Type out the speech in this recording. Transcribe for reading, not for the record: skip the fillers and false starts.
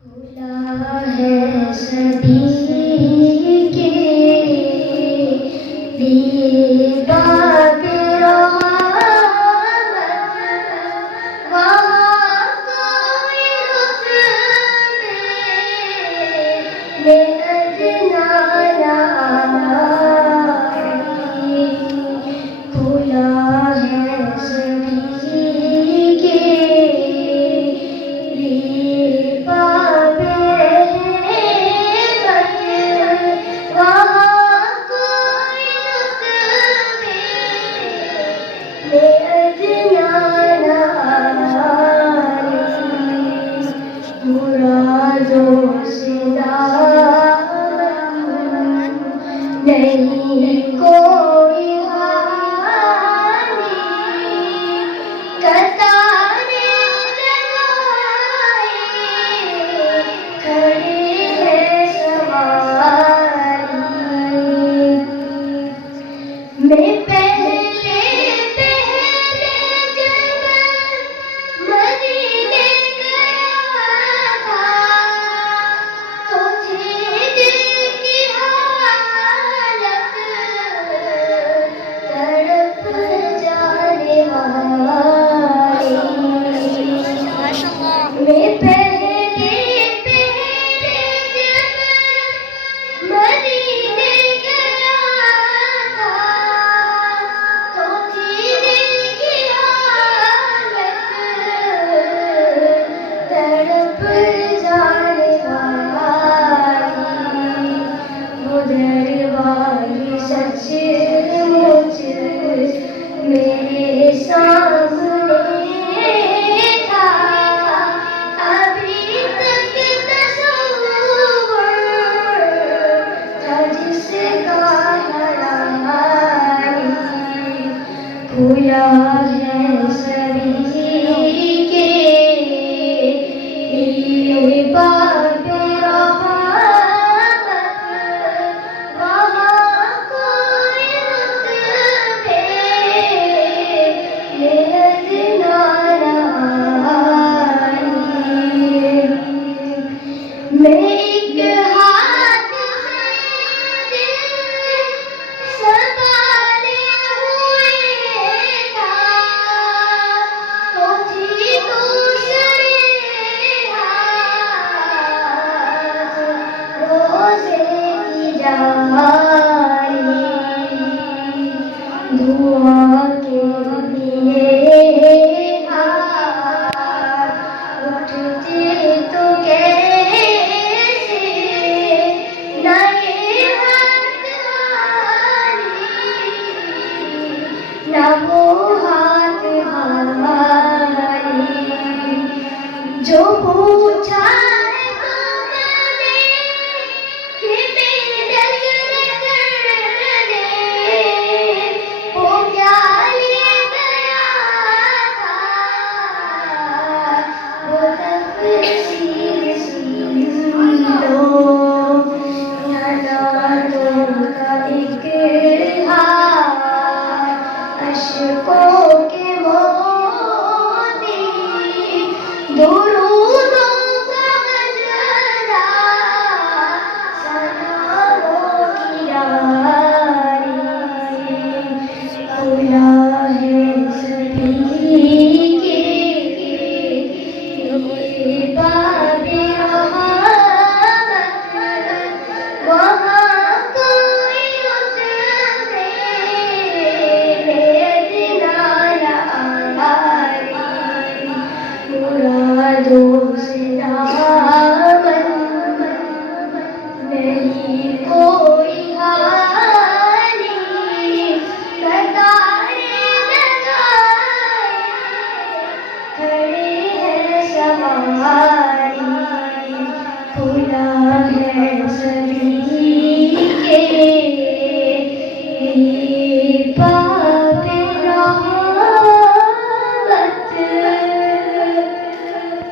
खुला है सभी के लिए बाग रहमत, वहाँ कोई रुतबे में अदना नहीं। खुला है सभी के लिए बाग रहमत, वहाँ कोई रुतबे में अदना नहीं। मुरादों से दामन नहीं कोई हानि, कतारें लगाए खड़े हैं सवारी। मैं पहले जब मदीने गया था, तो थी दिल की हालत तड़प जाने वाली। मैं पहले जब मदीने गया था, तो थी दिल की हालत तड़प जाने वाली। वो दरबार सचमुच मेरे सामने था, अभी तक तसव्वुर था जिसका हरानी। खुला है सभी के लिए बाग रहमत, वहाँ कोई रुतबे में अदना नहीं। मैं एक हाथ से दिल संभाले हुए था, तो थी दूसरे हाथ रोज़े की जारी। दुआ के लिए हाथ उठते तो कैसे नए हाथ हारी, न वो हाथ हारी। जो पूछा है तुमने कि मेरी नज़र कर दे, वो क्या ले गया था, वो तफसीर सुन लो। नादानों का इकरार अश्कों के मोती, दुरूदों का गजरा सलामों की यारी। खुला है सभी के लिए बाग रहमत, वहाँ कोई रुतबे में अदना नहीं। मुरादों से दामन नहीं कोई हानि, कतारें लगाए खड़े हैं सवारी। खुला है सभी